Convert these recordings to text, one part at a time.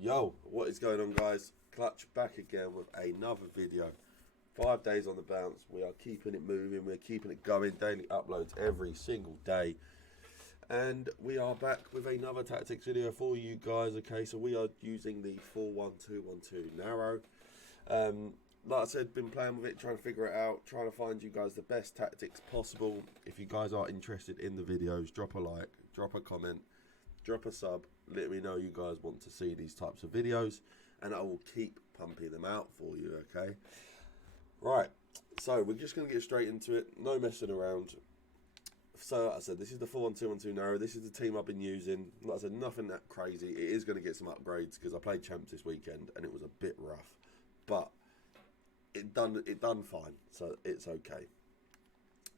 Yo, what is going on, guys? Clutch back again with another video. 5 days on the bounce. We are keeping it moving. We're keeping it going. Daily uploads every single day. And we are back with another tactics video for you guys. Okay, so we are using the 4-1-2-1-2 narrow. Like I said, been playing with it, trying to figure it out, trying to find you guys the best tactics possible. If you guys are interested in the videos, drop a like, drop a comment, drop a sub. Let me know you guys want to see these types of videos, and I will keep pumping them out for you, okay? Right, so we're just going to get straight into it, no messing around. So, like I said, this is the 4-1-2-1-2 narrow. This is the team I've been using. Like I said, nothing that crazy. It is going to get some upgrades because I played champs this weekend and it was a bit rough, but it done fine, so it's okay.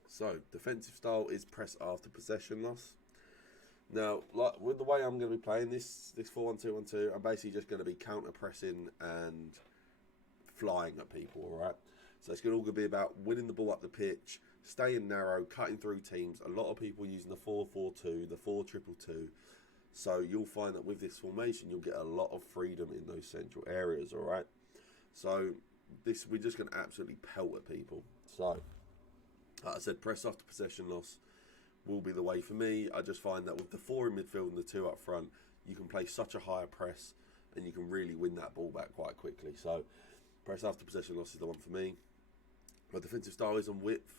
So, defensive style is press after possession loss. Now, like with the way I'm going to be playing this 4-1-2-1-2, I'm basically just going to be counter pressing and flying at people. All right. So it's going to be about winning the ball up the pitch, staying narrow, cutting through teams. A lot of people using the 4-4-2, the 4-2-2. So you'll find that with this formation, you'll get a lot of freedom in those central areas. All right. So we're just going to absolutely pelt at people. So, like I said, press after possession loss will be the way for me. I just find that with the 4 in midfield and the 2 up front, you can play such a higher press and you can really win that ball back quite quickly. So press after possession loss is the one for me. My defensive style is on width.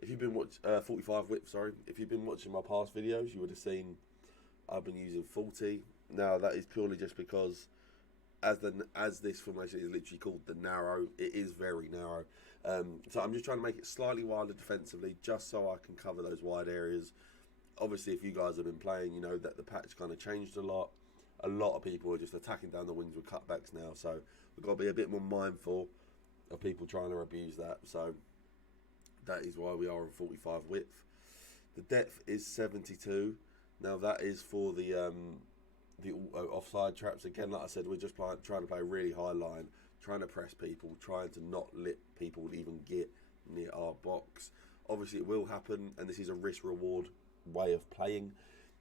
If you've been 45 width, sorry. If you've been watching my past videos, you would have seen I've been using 40. Now that is purely just because as this formation is literally called the narrow, it is very narrow. So I'm just trying to make it slightly wider defensively, just so I can cover those wide areas. Obviously, if you guys have been playing, you know that the patch kind of changed a lot. A lot of people are just attacking down the wings with cutbacks now, so we've got to be a bit more mindful of people trying to abuse that. So that is why we are on 45 width. The depth is 72. Now that is for the offside traps. Again, like I said, we're just trying to play a really high line, trying to press people, trying to not let people even get near our box. Obviously, it will happen, and this is a risk-reward way of playing,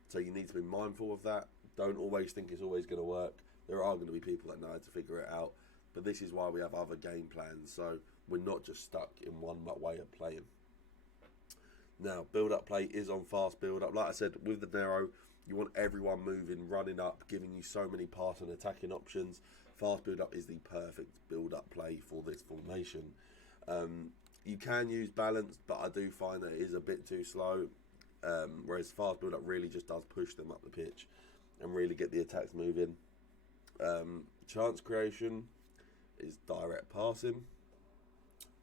so you need to be mindful of that. Don't always think it's always going to work. There are going to be people that know how to figure it out, but this is why we have other game plans, so we're not just stuck in one way of playing. Now, build-up play is on fast build-up. Like I said, with the narrow, you want everyone moving, running up, giving you so many pass and attacking options. Fast build-up is the perfect build-up play for this formation. You can use balance, but I do find that it is a bit too slow. Whereas fast build-up really just does push them up the pitch and really get the attacks moving. Chance creation is direct passing.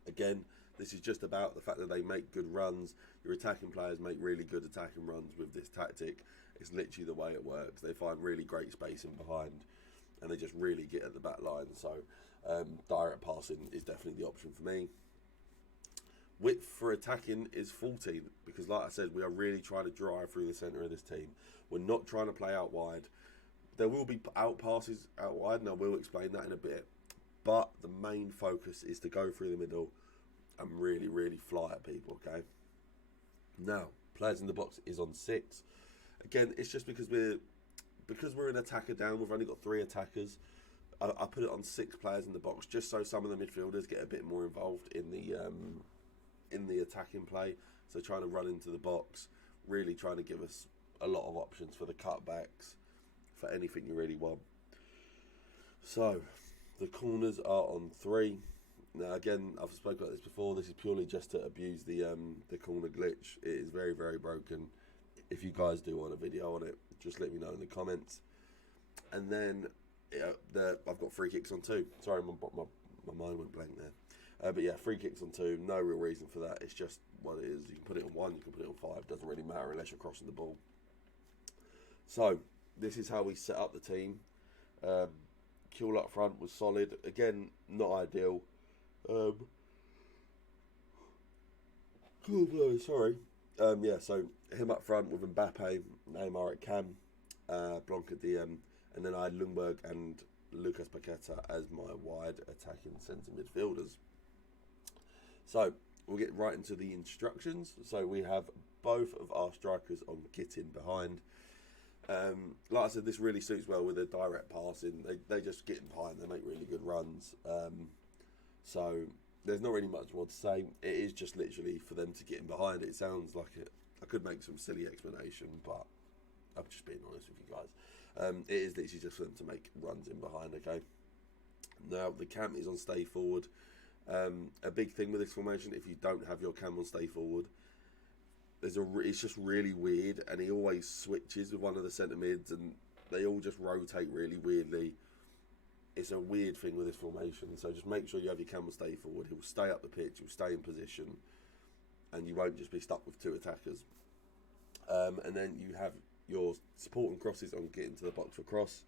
Again, this is just about the fact that they make good runs. Your attacking players make really good attacking runs with this tactic. It's literally the way it works. They find really great spacing behind, and they just really get at the back line. So direct passing is definitely the option for me. Width for attacking is 40, because like I said, we are really trying to drive through the centre of this team. We're not trying to play out wide. There will be out passes out wide, and I will explain that in a bit. But the main focus is to go through the middle and really, really fly at people, okay? Now, players in the box is on 6. Again, it's just because we're an attacker down. We've only got 3 attackers. I put it on 6 players in the box just so some of the midfielders get a bit more involved in the attacking play. So trying to run into the box, really trying to give us a lot of options for the cutbacks, for anything you really want. So the corners are on 3. Now again, I've spoken about this before. This is purely just to abuse the corner glitch. It is very, very broken. If you guys do want a video on it, just let me know in the comments. And then I've got free kicks on 2. Sorry, my mind went blank there. But yeah, free kicks on 2. No real reason for that. It's just what it is. You can put it on 1, you can put it on 5. Doesn't really matter unless you're crossing the ball. So this is how we set up the team. Kill up front was solid. Again, not ideal. Cool blow, sorry. Yeah, so him up front with Mbappe, Neymar at Cam, Blanc at DM, and then I had Lundberg and Lucas Paqueta as my wide attacking centre midfielders. So we'll get right into the instructions. So we have both of our strikers on getting behind. Like I said, this really suits well with the direct passing. They just get behind, they make really good runs. So there's not really much more to say. It is just literally for them to get in behind. It sounds like it. I could make some silly explanation, but I'm just being honest with you guys. It is literally just for them to make runs in behind, okay? Now, the cam is on stay forward. A big thing with this formation, if you don't have your cam on stay forward, it's just really weird, and he always switches with one of the centre mids, and they all just rotate really weirdly. It's a weird thing with this formation, so just make sure you have your cam on stay forward. He'll stay up the pitch, he'll stay in position, and you won't just be stuck with two attackers. And then you have your support and crosses on getting to the box for cross.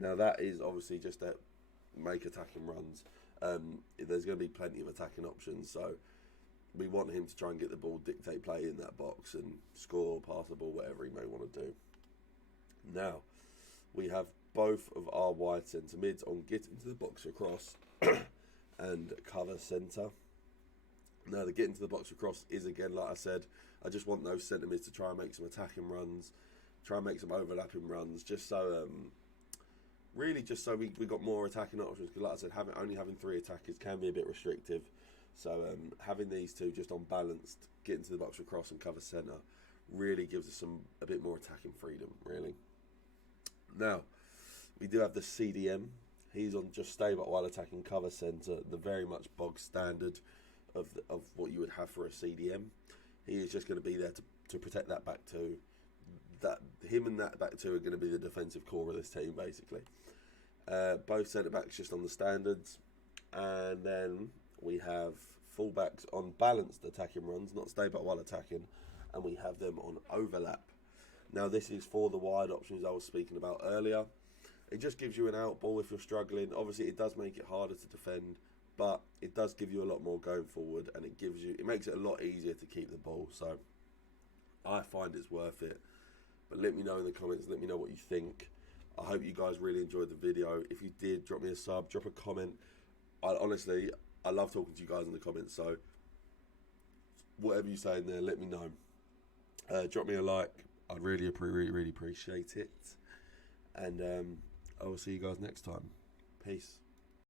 Now that is obviously just to make attacking runs. There's going to be plenty of attacking options, so we want him to try and get the ball, dictate play in that box and score, pass the ball, whatever he may want to do. Now, we have both of our wide centre mids on get into the box across and cover centre. Now, the get into the box across is, again, like I said, I just want those centre mids to try and make some attacking runs, try and make some overlapping runs, just so, really just so we got more attacking options, because like I said, only having three attackers can be a bit restrictive. So having these two just on balanced, get into the box across and cover centre, really gives us a bit more attacking freedom, really. Now, we do have the CDM. He's on just stay back while attacking cover centre, the very much bog standard of what you would have for a CDM. He is just going to be there to protect that back two. Him and that back two are going to be the defensive core of this team, basically. Both centre backs just on the standards, and then we have fullbacks on balanced attacking runs, not stay back while attacking, and we have them on overlap. Now this is for the wide options I was speaking about earlier. It just gives you an out ball if you're struggling. Obviously it does make it harder to defend, but it does give you a lot more going forward, and it makes it a lot easier to keep the ball. So I find it's worth it. But let me know in the comments, let me know what you think. I hope you guys really enjoyed the video. If you did, drop me a sub, drop a comment. Honestly, I love talking to you guys in the comments, so whatever you say in there, let me know. Drop me a like. I'd really appreciate it. And I will see you guys next time. Peace.